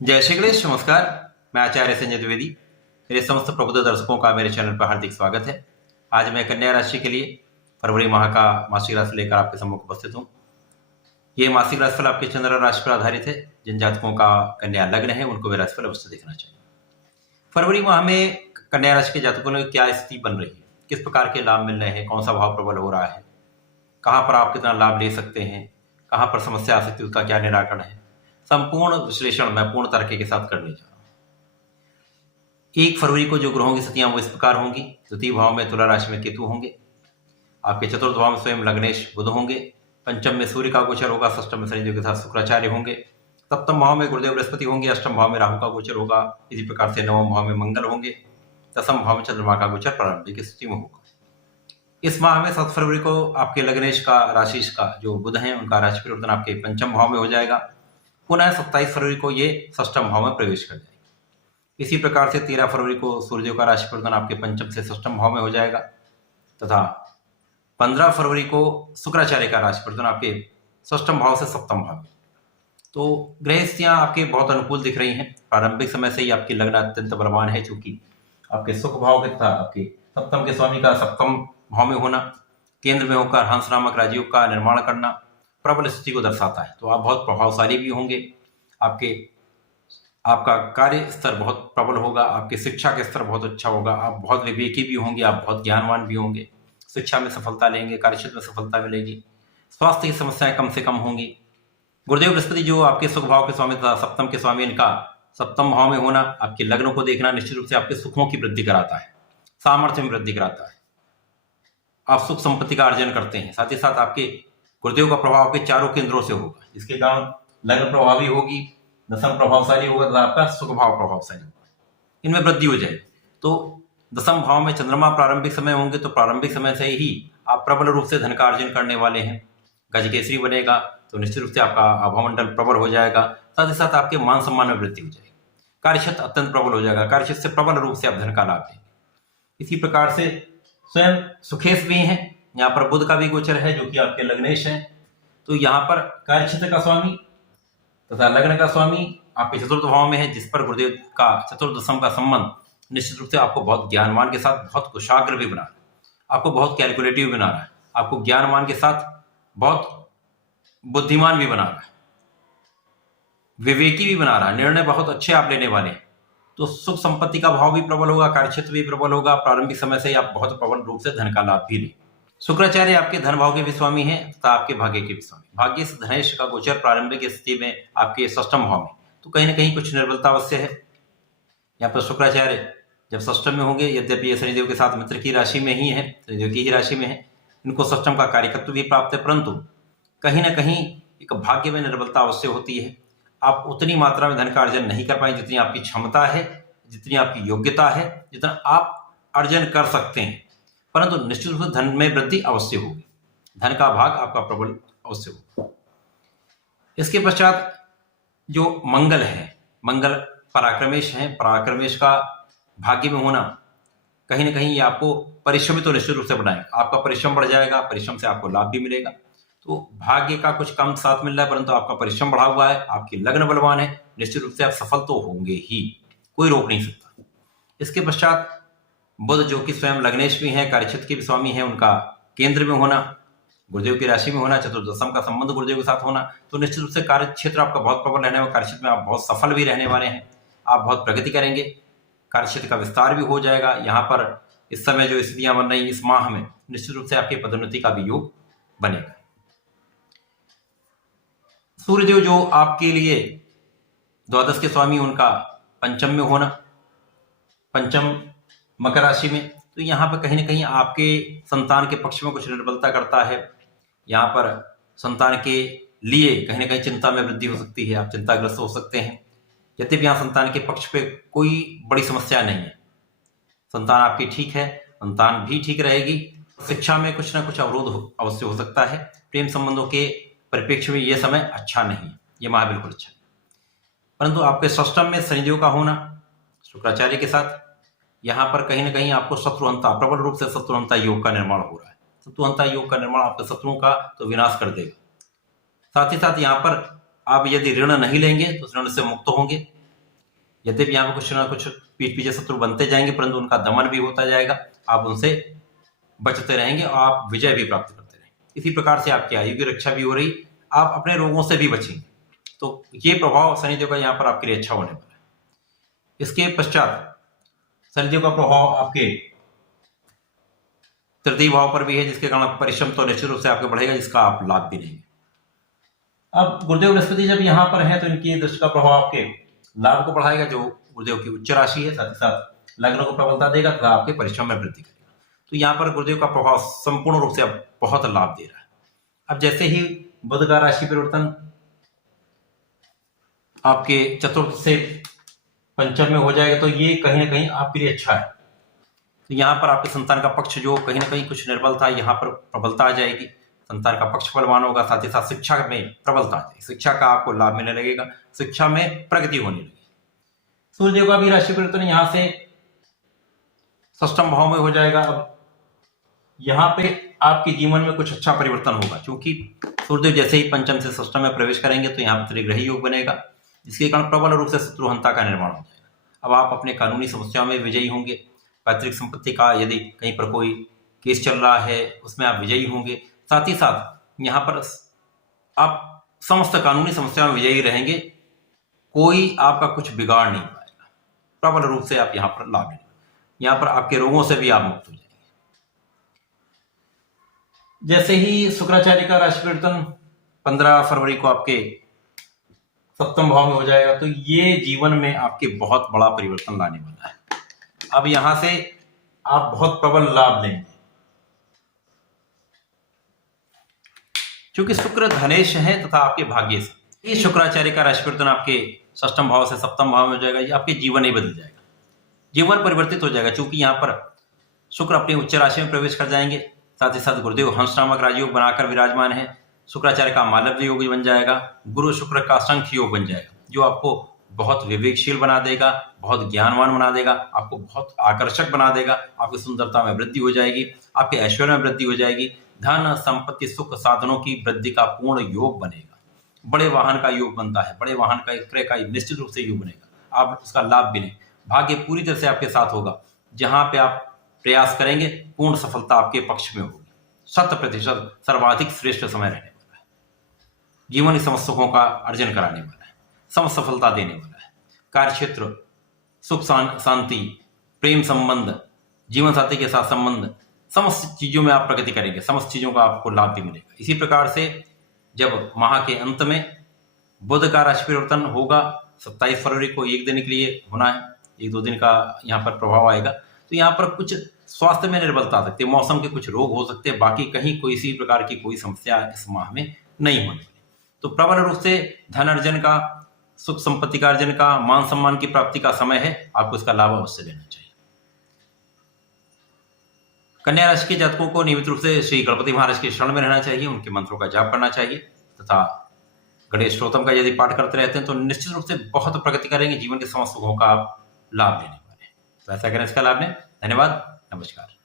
जय श्री गणेश। नमस्कार। मैं आचार्य संजय द्विवेदी। मेरे समस्त प्रबुद्ध दर्शकों का मेरे चैनल पर हार्दिक स्वागत है। आज मैं कन्या राशि के लिए फरवरी माह का मासिक राशि लेकर आपके सम्मुख उपस्थित हूँ। ये मासिक राशिफल आपके चंद्र राशि पर आधारित है। जिन जातकों का कन्या लग्न है उनको वे राशिफल अवश्य देखना चाहिए। फरवरी माह में कन्या राशि के जातकों में क्या स्थिति बन रही है, किस प्रकार के लाभ मिल रहे हैं, कौन सा भाव प्रबल हो रहा है, कहाँ पर आप कितना लाभ ले सकते हैं, कहाँ पर समस्या आ सकती है, उसका क्या निराकरण है, संपूर्ण विश्लेषण मैं पूर्ण तरीके के साथ करने जा रहा हूं। 1 फरवरी को जो ग्रहों की स्थितियां वो इस प्रकार होंगी। द्वितीय भाव में तुला राशि में केतु होंगे, आपके चतुर्थ भाव में स्वयं लग्नेश बुध होंगे, पंचम में सूर्य का गोचर होगा, षष्ठम में शनिदेव के साथ शुक्राचार्य होंगे, सप्तम भाव में गुरुदेव बृहस्पति होंगे, अष्टम भाव में राहु का गोचर होगा, इसी प्रकार से नवम भाव में मंगल होंगे, दसम भाव में चंद्रमा का गोचर प्रारंभिक स्थिति में होगा। इस माह में 7 फरवरी को आपके लग्नेश का राशिश का जो बुध है उनका राशि परिवर्तन आपके पंचम भाव में हो जाएगा। पुनः 27 फरवरी को ये षष्ठम भाव में प्रवेश कर जाएगी। इसी प्रकार से 13 फरवरी को सूर्यदेव का राशि परिवर्तन आपके पंचम से षष्ठम भाव में हो जाएगा तथा 15 फरवरी को शुक्राचार्य का राशि परिवर्तन आपके षष्ठम भाव से सप्तम भाव में। तो ग्रह स्थितियां आपके बहुत अनुकूल दिख रही हैं। प्रारंभिक समय से ही आपकी लग्न अत्यंत बलवान है, चूंकि आपके सुख भाव के तथा आपके सप्तम के स्वामी का सप्तम भाव में होना, केंद्र में होकर हंस नामक राजयोग का निर्माण करना प्रबल स्थिति को दर्शाता है। तो आप बहुत प्रभावशाली भी होंगे, आपका कार्य स्तर बहुत प्रबल होगा, आपके शिक्षा के स्तर बहुत अच्छा होगा, आप बहुत विवेकी भी होंगे, आप बहुत ज्ञानवान भी होंगे, शिक्षा में सफलता लेंगे, कार्यक्षेत्र में सफलता मिलेगी, स्वास्थ्य की समस्याएं कम से कम होंगी। गुरुदेव बृहस्पति जो आपके सुख भाव के स्वामी तथा सप्तम के स्वामी, इनका सप्तम भाव में होना आपके लग्न को देखना निश्चित रूप से आपके सुखों की वृद्धि कराता है, सामर्थ्य में वृद्धि कराता है, आप सुख संपत्ति का अर्जन करते हैं। साथ ही साथ आपके गुरुदेव का प्रभाव आपके चारों केंद्रों से होगा, जिसके कारण लग्न प्रभावी होगी, दसम प्रभावशाली होगा तथा आपका सुख भाव प्रभावशाली होगा, इनमें वृद्धि हो जाएगी। तो दसम भाव में चंद्रमा प्रारंभिक समय होंगे, तो प्रारंभिक समय से ही आप प्रबल रूप से धन का अर्जन करने वाले हैं। गजकेसरी बनेगा तो निश्चित रूप से आपका आभामंडल प्रबल हो जाएगा। साथ ही साथ आपके मान सम्मान में वृद्धि हो जाएगी, कार्यक्षेत्र अत्यंत प्रबल हो जाएगा, कार्यक्षेत्र से प्रबल रूप से आप धन का लाभ लेंगे। इसी प्रकार से स्वयं सुखेश भी हैं, यहाँ पर बुध का भी गोचर है जो कि आपके लग्नेश है। तो यहाँ पर कार्यक्षेत्र का स्वामी तथा लग्न का स्वामी आपके चतुर्थ भाव में है, जिस पर गुरुदेव का चतुर्दशम का संबंध निश्चित रूप से आपको बहुत ज्ञानवान के साथ बहुत कुशाग्र भी बना रहा है, आपको बहुत कैलकुलेटिव बना रहा है, आपको ज्ञानवान के साथ बहुत बुद्धिमान भी बना रहा है, विवेकी भी बना रहा है, निर्णय बहुत अच्छे आप लेने वाले हैं। तो सुख संपत्ति का भाव भी प्रबल होगा, कार्यक्षेत्र भी प्रबल होगा, प्रारंभिक समय से ही आप बहुत प्रबल रूप से धन का लाभ भी लें। शुक्राचार्य आपके धन भाव के भी स्वामी हैं तथा आपके भाग्य के भी स्वामी। भाग्य से धनेश का गोचर प्रारंभिक स्थिति में आपके षष्ठम भाव में, तो कहीं ना कहीं कुछ निर्बलता अवश्य है। यहाँ पर शुक्राचार्य जब षष्ठम में होंगे, यद्यपि ये शनिदेव के साथ मित्र की राशि में ही है, शनिदेव की ही राशि में है, इनको षष्ठम का कार्यकत्व भी प्राप्त है, परंतु कहीं ना कहीं एक भाग्य में निर्बलता अवश्य होती है। आप उतनी मात्रा में धन का अर्जन नहीं कर पाएंगे जितनी आपकी क्षमता है, जितनी आपकी योग्यता है, जितना आप अर्जन कर सकते हैं, परंतु निश्चित रूप से धन में वृद्धि अवश्य होगी, धन का भाग आपका प्रबल अवश्य होगा। इसके पश्चात जो मंगल है, मंगल पराक्रमेश है, पराक्रमेश का भाग्य में होना कहीं ना कहीं ये आपको परिश्रमी तो निश्चित रूप से बनाएगा, आपका परिश्रम बढ़ जाएगा, परिश्रम से आपको लाभ भी मिलेगा। तो भाग्य का कुछ कम साथ मिल रहा है, परंतु आपका परिश्रम बढ़ा हुआ है, आपकी लग्न बलवान है, निश्चित रूप से आप सफल तो होंगे ही, कोई रोक नहीं सकता। इसके पश्चात बुध जो कि स्वयं लग्नेश भी है, कार्यक्षेत्र के भी स्वामी है, उनका केंद्र में होना, गुरुदेव की राशि में होना, चतुर्दशम का संबंध गुरुदेव के साथ होना, तो निश्चित रूप से कार्यक्षेत्र आपका बहुत प्रबल रहने वाला, कार्यक्षेत्र में आप बहुत सफल भी रहने वाले हैं, आप बहुत प्रगति करेंगे, कार्यक्षेत्र का विस्तार भी हो जाएगा। यहाँ पर इस समय जो स्थितियां बन रही इस माह में निश्चित रूप से आपकी पदोन्नति का भी योग बनेगा। सूर्यदेव जो आपके लिए द्वादश के स्वामी, उनका पंचम में होना, पंचम मकर राशि में, तो यहाँ पर कहीं ना कहीं आपके संतान के पक्ष में कुछ निर्बलता करता है। यहाँ पर संतान के लिए कहीं ना कहीं चिंता में वृद्धि हो सकती है, आप चिंताग्रस्त हो सकते हैं। यद्यपि यहाँ संतान के पक्ष पे कोई बड़ी समस्या नहीं है, संतान आपकी ठीक है, संतान भी ठीक रहेगी। शिक्षा में कुछ ना कुछ अवरोध अवश्य हो सकता है। प्रेम संबंधों के परिप्रेक्ष्य में यह समय अच्छा नहीं, ये माह बिल्कुल अच्छा, परंतु आपके षष्ठम में शनिदेव का होना शुक्राचार्य के साथ, यहाँ पर कहीं ना कहीं आपको शत्रुहंता, प्रबल रूप से शत्रुहंता योग का निर्माण हो रहा है। शत्रुहंता योग का निर्माण आपके शत्रुओं का तो विनाश कर देगा। साथ ही साथ यहाँ पर आप यदि ऋण नहीं लेंगे तो ऋण से मुक्त होंगे, यद्यपि यहाँ पे कुछ ना कुछ पीठ पीछे शत्रु बनते जाएंगे, परंतु उनका दमन भी होता जाएगा, आप उनसे बचते रहेंगे और आप विजय भी प्राप्त करते रहेंगे। इसी प्रकार से आपकी आयु की रक्षा भी हो रही, आप अपने रोगों से भी बचेंगे। तो ये प्रभाव शनिदेव का यहाँ पर आपके लिए अच्छा होने वाला है। इसके पश्चात शनिदेव का प्रभाव आपके तृतीय भाव पर भी है, जिसके कारण परिश्रम तो निश्चित रूप से आपके बढ़ेगा, जिसका आप लाभ भी लेंगे। अब गुरुदेव बृहस्पति जब यहाँ पर है तो इनकी दृष्टि का प्रभाव आपके लाभ को बढ़ाएगा, जो गुरुदेव की उच्च राशि है, साथ ही साथ लग्न को प्रबलता देगा तथा आपके परिश्रम में वृद्धि करेगा। तो यहाँ पर गुरुदेव का प्रभाव संपूर्ण रूप से अब बहुत लाभ दे रहा है। अब जैसे ही बुध का राशि परिवर्तन आपके चतुर्थ से पंचम में हो जाएगा, तो ये कहीं ना कहीं आपके लिए अच्छा है। तो यहाँ पर आपके संतान का पक्ष जो कहीं ना कहीं कुछ निर्बल था, यहाँ पर प्रबलता आ जाएगी, संतान का पक्ष बलवान होगा, साथ ही साथ शिक्षा में प्रबलता आ जाएगी, शिक्षा का आपको लाभ मिलने लगेगा, शिक्षा में प्रगति होने लगेगी। सूर्यदेव का भी राशि परिवर्तन यहाँ से षष्ठम भाव में हो जाएगा। अब यहाँ पे आपके जीवन में कुछ अच्छा परिवर्तन होगा, क्योंकि सूर्यदेव जैसे ही पंचम से षष्ठम में प्रवेश करेंगे तो यहाँ पर त्रिग्रही योग बनेगा, जिसके कारण प्रबल रूप से शत्रुहंता का निर्माण हो जाएगा। अब आप अपने कानूनी समस्याओं में विजयी होंगे, पैतृक संपत्ति का यदि कहीं पर कोई केस चल रहा है उसमें आप विजयी होंगे, साथ ही साथ यहाँ पर आप समस्त कानूनी समस्याओं में विजयी रहेंगे, कोई आपका कुछ बिगाड़ नहीं पाएगा, प्रबल रूप से आप यहाँ पर लाभ लेंगे। यहाँ पर आपके रोगों से भी आप मुक्त हो जाएंगे। जैसे ही शुक्राचार्य का राशि परिवर्तन 15 फरवरी को आपके सप्तम भाव में हो जाएगा, तो ये जीवन में आपके बहुत बड़ा परिवर्तन लाने वाला है। अब यहां से आप बहुत प्रबल लाभ लेंगे, क्योंकि शुक्र धनेश है तथा आपके भाग्य से। ये शुक्राचार्य का राशि परिवर्तन आपके षष्ठम भाव से सप्तम भाव में हो जाएगा, ये आपके जीवन ही बदल जाएगा, जीवन परिवर्तित हो जाएगा, क्योंकि यहाँ पर शुक्र अपनी उच्च राशि में प्रवेश कर जाएंगे, साथ ही साथ गुरुदेव हंस नामक राजयोग बनाकर विराजमान है, शुक्राचार्य का मालव्य योग बन जाएगा, गुरु शुक्र का संख योग बन जाएगा, जो आपको बहुत विवेकशील बना देगा, बहुत ज्ञानवान बना देगा, आपको बहुत आकर्षक बना देगा, आपकी सुंदरता में वृद्धि हो जाएगी, आपके ऐश्वर्य में वृद्धि हो जाएगी, धन संपत्ति सुख साधनों की वृद्धि का पूर्ण योग बनेगा, बड़े वाहन का योग बनता है, बड़े वाहन का क्रय का निश्चित रूप से योग बनेगा, आप उसका लाभ भी लें। भाग्य पूरी तरह से आपके साथ होगा, जहां पे आप प्रयास करेंगे पूर्ण सफलता आपके पक्ष में होगी, 100% सर्वाधिक श्रेष्ठ समय रहने वाला है, जीवन की समस्त सुखों का अर्जन कराने वाला है, सम सफलता देने वाला है, कार्यक्षेत्र सुख शांति, प्रेम संबंध, जीवन साथी के साथ संबंध, समस्त चीजों में आप प्रगति करेंगे, समस्त चीजों का आपको लाभ भी मिलेगा। इसी प्रकार से जब माह के अंत में बुध का राशि परिवर्तन होगा 27 फरवरी को, एक दिन के लिए होना है, 1-2 दिन का यहाँ पर प्रभाव आएगा, तो यहाँ पर कुछ स्वास्थ्य में निर्बलता आ सकती है, मौसम के कुछ रोग हो सकते हैं, बाकी कहीं कोई इसी प्रकार की कोई समस्या इस माह में नहीं होने वाली। तो प्रबल रूप से धन अर्जन का, सुख संपत्ति का अर्जन का, मान सम्मान की प्राप्ति का समय है, आपको इसका लाभ अवश्य लेना चाहिए। कन्या राशि के जातकों को नियमित रूप से श्री गणपति महाराज के शरण में रहना चाहिए, उनके मंत्रों का जाप करना चाहिए, तथा गणेश स्तोत्रम का यदि पाठ करते रहते हैं तो निश्चित रूप से बहुत प्रगति करेंगे, जीवन के समस्त सुखों का आप लाभ लेने वाले हैं। तो ऐसा करें, इसका लाभ लें। धन्यवाद, नमस्कार।